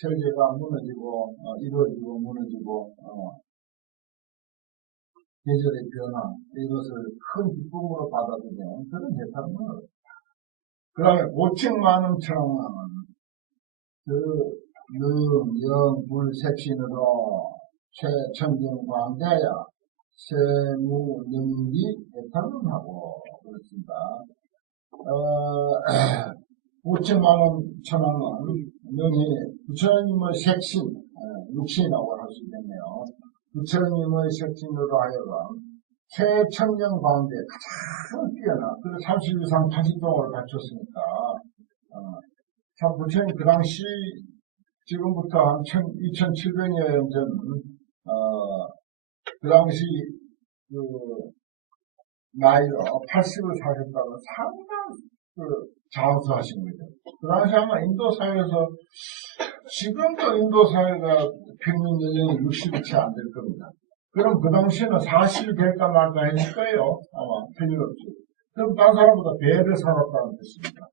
세계가 무너지고, 이루어지고 무너지고, 계절의 변화, 이것을 큰 기쁨으로 받아들이는 그런 해탈은 어렵다. 그 다음에 5층만은 천왕은 영불색신으로 최천경광대야 세무능기 해탈은 하고 그렇습니다. 5층만은 천왕은 능히 부처님의 색신, 육신이라고 할 수 있겠네요. 부처님의 색신으로 하여금 최천경광대 가장 뛰어나, 그래서 30 이상 80종을 갖췄으니까, 참 부처님 그 당시, 지금부터 한 2700년 전, 그 당시, 나이로 80을 사셨다고 상당히 자원수하신 거죠. 그 당시 아마 인도 사회에서, 지금도 인도 사회가 평균 연령이 60이 채 안 될 겁니다. 그럼 그 당시에는 40이 될까 말까 했을 거예요. 아마 틀림없이. 그럼 딴 사람보다 배를 살았다는 뜻입니다.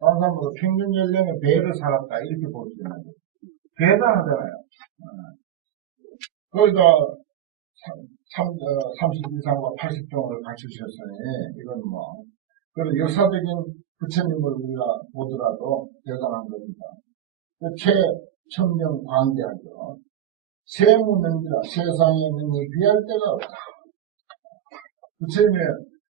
딴 사람보다 평균 연령의 배를 살았다 이렇게 볼 수 있는 거죠. 대단하잖아요. 거기다 30 이상과 80종을 갖추셨으니 이건 뭐 그런 역사적인 부처님을 우리가 보더라도 대단한 겁니다. 최천경 광대하죠. 세무능기라 세상에 능히 비할 데가 없다. 부처님의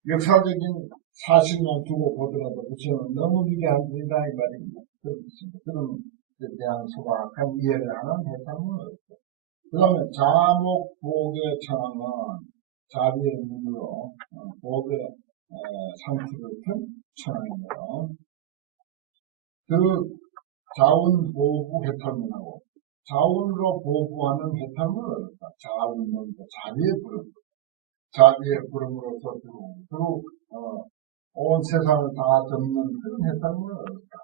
역사적인 사실만 두고 보더라도 부처님은 너무 위대한 분이다 이 말입니다. 그렇습니다. 그런 데 대한 소박한 이해를 하는 해탈은 없죠. 그 다음에 자목복의 천왕은 자비의 눈으로 복의 상투를 튼 천왕입니다. 그 자운보부 해탈문하고 자운으로 보부하는 해탈은 어렵다. 자운은 자비의 부름, 자비의 부름으로서 온 세상을 다 덮는 그런 해탈은 어렵다.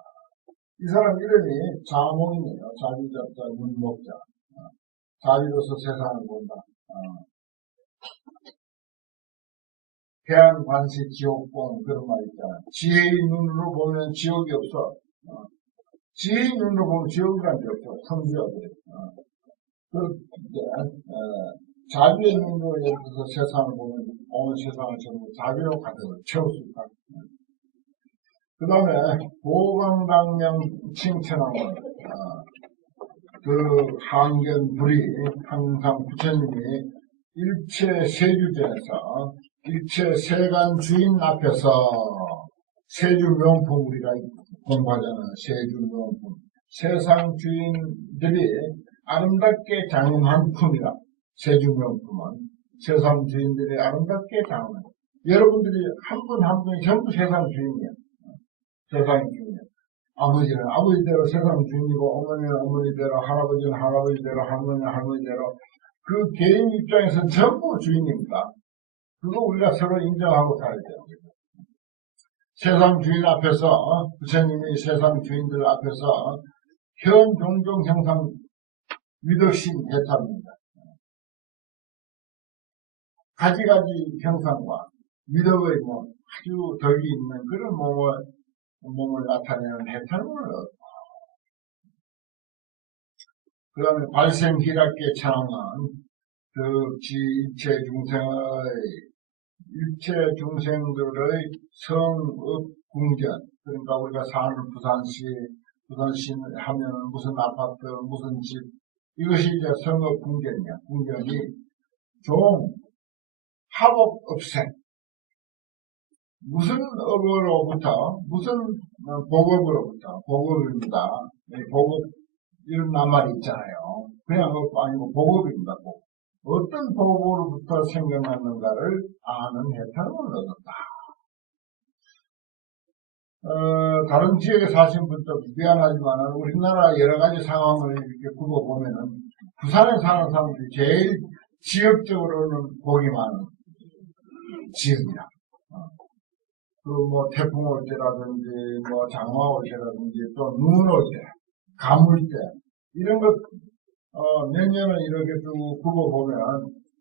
이 사람 이름이 자몽이네요. 자비자자 눈목자. 자비로서 세상을 본다. 대한관시 지옥봉 그런 말 있잖아요. 지혜의 눈으로 보면 지옥이 없어. 지혜의 눈으로 보면 지옥이란 게 없어. 성지역에. 자비의 눈으로 예를 들어서 세상을 보면 온 세상을 전부 자비로 가득 채울 수 있다. 그 다음에 보강당명 칭찬하는 그 항견불이 항상 부처님이 일체 세주전에서 일체 세간 주인 앞에서 세주명품 우리가 공부하잖아요. 세주명품. 세상 주인들이 아름답게 장엄한 품이라. 세주명품은 세상 주인들이 아름답게 장엄한. 여러분들이 한 분 한 분이 전부 세상 주인이야. 세상 주인이야. 아버지는 아버지대로 세상 주인이고 어머니는 어머니대로 할아버지는 할아버지대로 할머니는 할머니대로 그 개인 입장에서는 전부 주인입니다. 그거 우리가 서로 인정하고 살아야 돼요. 세상 주인 앞에서 부처님이 세상 주인들 앞에서 현 종종 형상 위덕신 해탈입니다. 가지가지 형상과 위덕의 아주 덕이 있는 그런 몸을 나타내는 해탈문을 얻고, 그 다음에 발생희락계 찬양은 일체 중생들의 성업 궁전, 그러니까 우리가 사는 부산시 하면 무슨 아파트, 무슨 집, 이것이 이제 성업 궁전이야. 궁전이 종, 합업업생, 무슨 업으로부터, 무슨 복업으로부터, 복업입니다. 복업, 이런 낱말이 있잖아요. 그냥 업 아니고 복업입니다. 복업. 어떤 복업으로부터 생겨났는가를 아는 해탈을 얻었다. 다른 지역에 사신 분도 미안하지만 우리나라 여러 가지 상황을 이렇게 굽어보면은 부산에 사는 사람들이 제일 지역적으로는 복이 많은 지역이야. 태풍 올 때라든지, 장마 올 때라든지, 또 눈 올 때, 가물 때, 이런 것, 몇 년을 이렇게 쭉 굽어보면,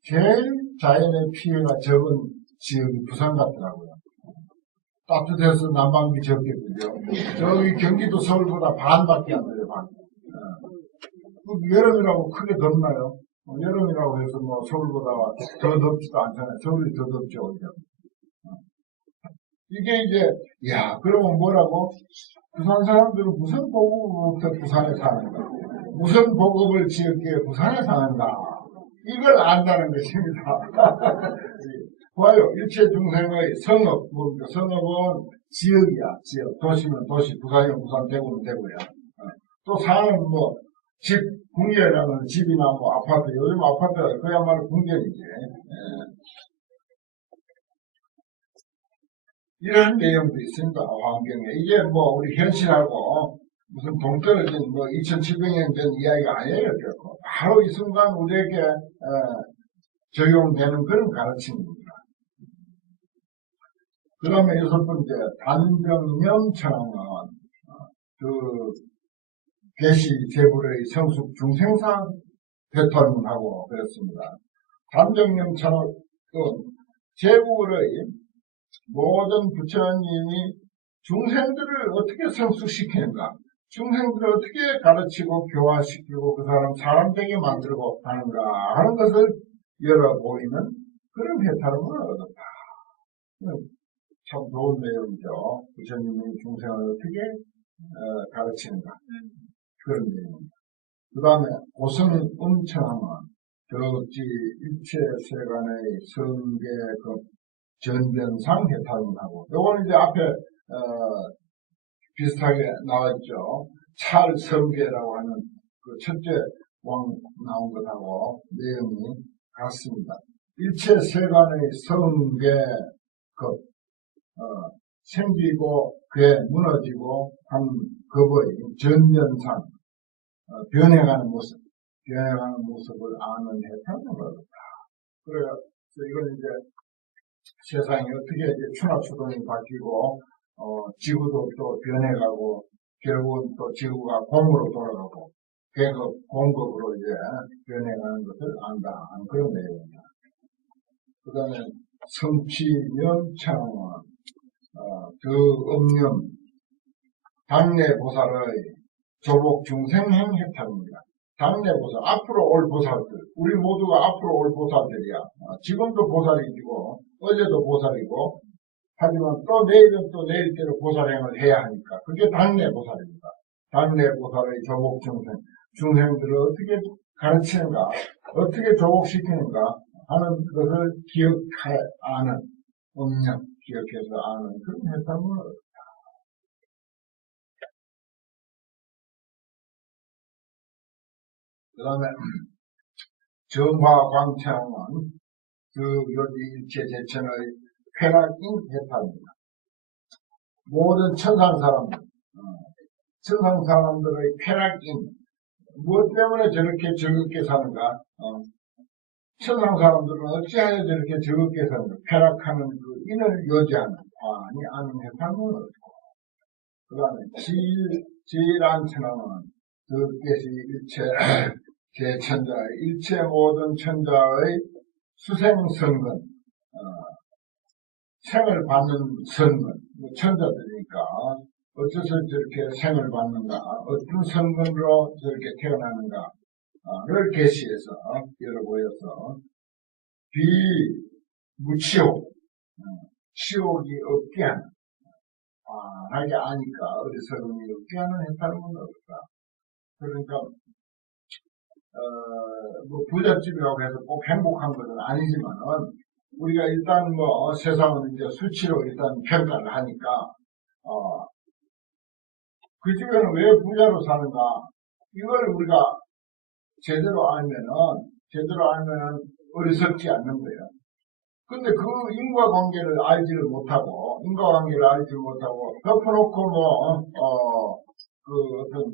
제일 자연의 피해가 적은 지역이 부산 같더라고요. 따뜻해서 난방비 적게 들죠. 저기 경기도 서울보다 반밖에 안 돼요, 반. 여름이라고 크게 덥나요? 여름이라고 해서 뭐 서울보다 더 덥지도 않잖아요. 서울이 더 덥죠, 오히려. 이게 이제, 야, 그러면 뭐라고? 부산 사람들은 무슨 보급으로부터 부산에 사는가? 무슨 보급을 지었기에 부산에 사는가? 이걸 안다는 것입니다. 봐요. 일체 중생의 성업, 뭡니까? 성업은 지역이야, 지역. 도시면 도시, 부산이면 부산, 대구면 대구야. 또 사는 뭐, 집, 궁전이라면 집이나 뭐 아파트, 요즘 아파트가 그야말로 궁전이지. 이런 내용도 있습니다. 환경에. 이게 뭐 우리 현실하고 무슨 동떨어진 뭐 2700년 전 이야기가 아니에요. 결코. 바로 이 순간 우리에게 적용되는 그런 가르침입니다. 그 다음에 6번째, 단병념천왕은 그 계시 제불의 성숙 중생상 대통하고 그랬습니다. 단병념천왕은 제불의 모든 부처님이 중생들을 어떻게 성숙시키는가, 중생들을 어떻게 가르치고 교화시키고 그 사람 되게 만들고 하는가 하는 것을 열어보이는 그런 해탈음을 얻었다. 참 좋은 내용이죠. 부처님이 중생을 어떻게 가르치는가 그런 내용입니다. 그 다음에 고성음천함은 저지 일체 세간의 성계 전변상 해탈문하고, 요거는 이제 앞에 비슷하게 나왔죠. 찰성계라고 하는 그 첫째 왕 나온 것하고 내용이 같습니다. 일체 세간의 성계 생기고 그에 무너지고 한 급의 전변상 변해가는 모습을 아는 해탈문을 얻었다. 그래서 이건 이제 세상이 어떻게 이제 추나추동이 바뀌고, 지구도 또 변해가고, 결국은 또 지구가 공으로 돌아가고, 계급, 공급으로 이제 변해가는 것을 안다 하는 그런 내용입니다. 그 다음에 성취명창은, 그 당내 보살의 조복 중생행 해탈입니다. 당내 보살, 앞으로 올 보살들, 우리 모두가 앞으로 올 보살들이야. 지금도 보살이고, 어제도 보살이고, 하지만 또 내일은 또 내일대로 보살행을 해야 하니까, 그게 당내 보살입니다. 당내 보살의 조복 중생들을 어떻게 가르치는가, 어떻게 조복시키는가 하는 것을 아는, 기억해서 아는 그런 해탈문을 얻었다. 그 다음에 정화광창은 그 요지 일체 제천의 쾌락인 해탈입니다. 모든 천상 사람들의 쾌락인, 무엇 때문에 저렇게 즐겁게 사는가? 천상 사람들은 어찌하여 저렇게 즐겁게 사는가? 쾌락하는 그 인을 요지하는 관이 아는 해탈문을 얻고, 그 다음에 지일안천하는 뜻께시 일체 제천자의 일체 모든 천자의 수생성근, 생을 받는 성근, 천자들이니까 어째서 저렇게 생을 받는가, 어떤 성근으로 저렇게 태어나는가를 계시해서 열어보여서 비무치욕, 치욕이 없게 하는, 하게 아니까 어리석음이 없게 하는 해탈문은 없다. 그러니까 뭐 부잣집이라고 해서 꼭 행복한 것은 아니지만은, 우리가 일단 뭐 세상은 이제 수치로 일단 평가를 하니까 그 집에는 왜 부자로 사는가, 이걸 우리가 제대로 알면은 어리석지 않는 거예요. 근데 그 인과관계를 알지를 못하고 덮어놓고 그 어떤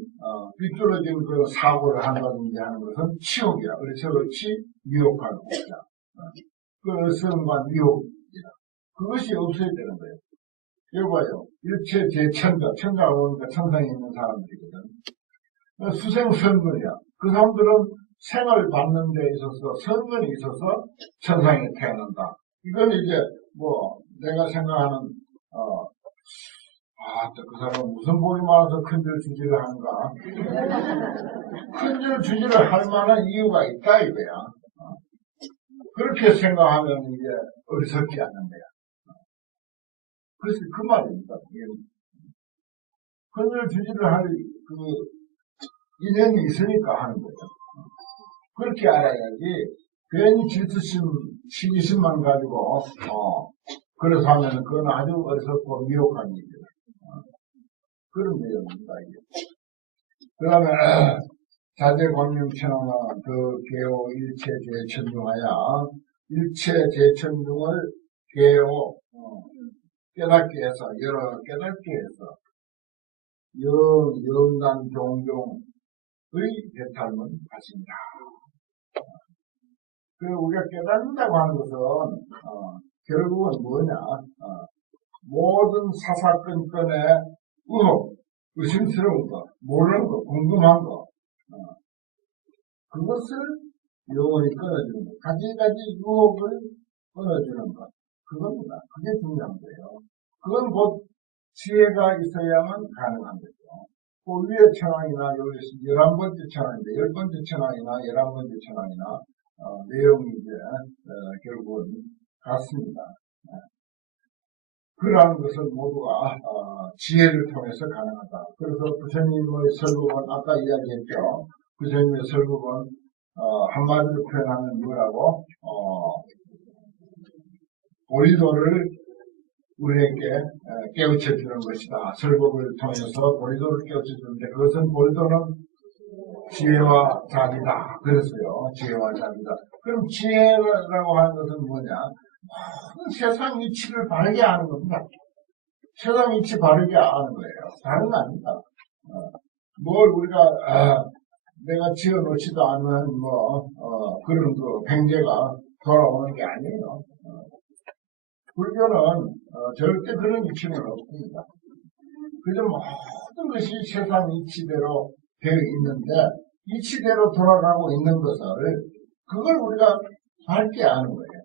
삐뚤어진 그 사고를 한다든지 하는 것은 치욕이야. 그래서 그렇지 미혹하는 것이다. 그 어리석음과 미혹이다. 그것이 없어야 되는 거예요. 여봐요. 일체 천자가 오니까 천상에 있는 사람들이거든. 수생선근이야. 그 사람들은 생을 받는 데 있어서 선근이 있어서 천상에 태어난다. 이건 이제 뭐 내가 생각하는 그 사람 무슨 복이 많아서 큰절주지를 하는가? 큰절주지를 할 만한 이유가 있다 이거야. 그렇게 생각하면 이제 어리석지 않는 거야. 그래서 그 말입니다. 큰절주지를 할 인연이 있으니까 하는 거예요. 그렇게 알아야지 괜히 질투심, 시기심만 가지고 그래서 하면 그건 아주 어리석고 미혹한 일이에요. 그런 내용입니다. 그 다음에 자제광명천왕은 그 개호 일체 제천중하야 일체 제천중을 개호 깨닫게 해서 여러 깨닫게 해서 영단 종종의 대탈문 하십니다. 그 우리가 깨닫는다고 하는 것은 결국은 뭐냐? 모든 사사건건의 의혹, 의심스러운 거, 모르는 거, 궁금한 거, 그것을 영원히 끊어주는 거, 가지가지 유혹을 끊어주는 것, 그겁니다. 그게 중요한 거예요. 그건 곧 지혜가 있어야만 가능한 거죠. 그 위의 천왕이나 여기서 11번째 천왕인데 10번째 천왕이나 11번째 천왕이나 내용이 이제 결국은 같습니다. 그러한 것은 모두가 지혜를 통해서 가능하다. 그래서 부처님의 설법은 아까 이야기했죠. 부처님의 설법은 한마디로 표현하면 뭐라고? 보리도를 우리에게 깨우쳐주는 것이다. 설법을 통해서 보리도를 깨우쳐주는데 그것은 보리도는 지혜와 자비다. 그랬어요. 지혜와 자비다. 그럼 지혜라고 하는 것은 뭐냐? 세상 이치를 바르게 아는 겁니다. 세상 이치 바르게 아는 거예요. 다른 거 아닙니다. 뭘 우리가 내가 지어놓지도 않은 그런 뱅제가 돌아오는 게 아니에요. 불교는 절대 그런 이치는 없습니다. 그저 모든 것이 세상 이치대로 되어 있는데 이치대로 돌아가고 있는 것을 그걸 우리가 밝게 아는 거예요.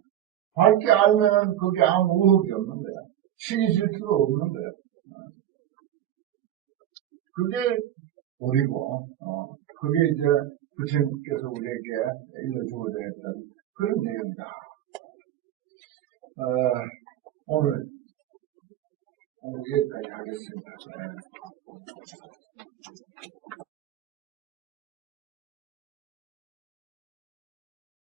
밝게 알면 그게 아무 의혹이 없는 거야. 시기 질투도 없는 거야. 그게 우리고 그게 이제 부처님께서 우리에게 일러주고자 했던 그런 내용이다. 오늘 여기까지 하겠습니다.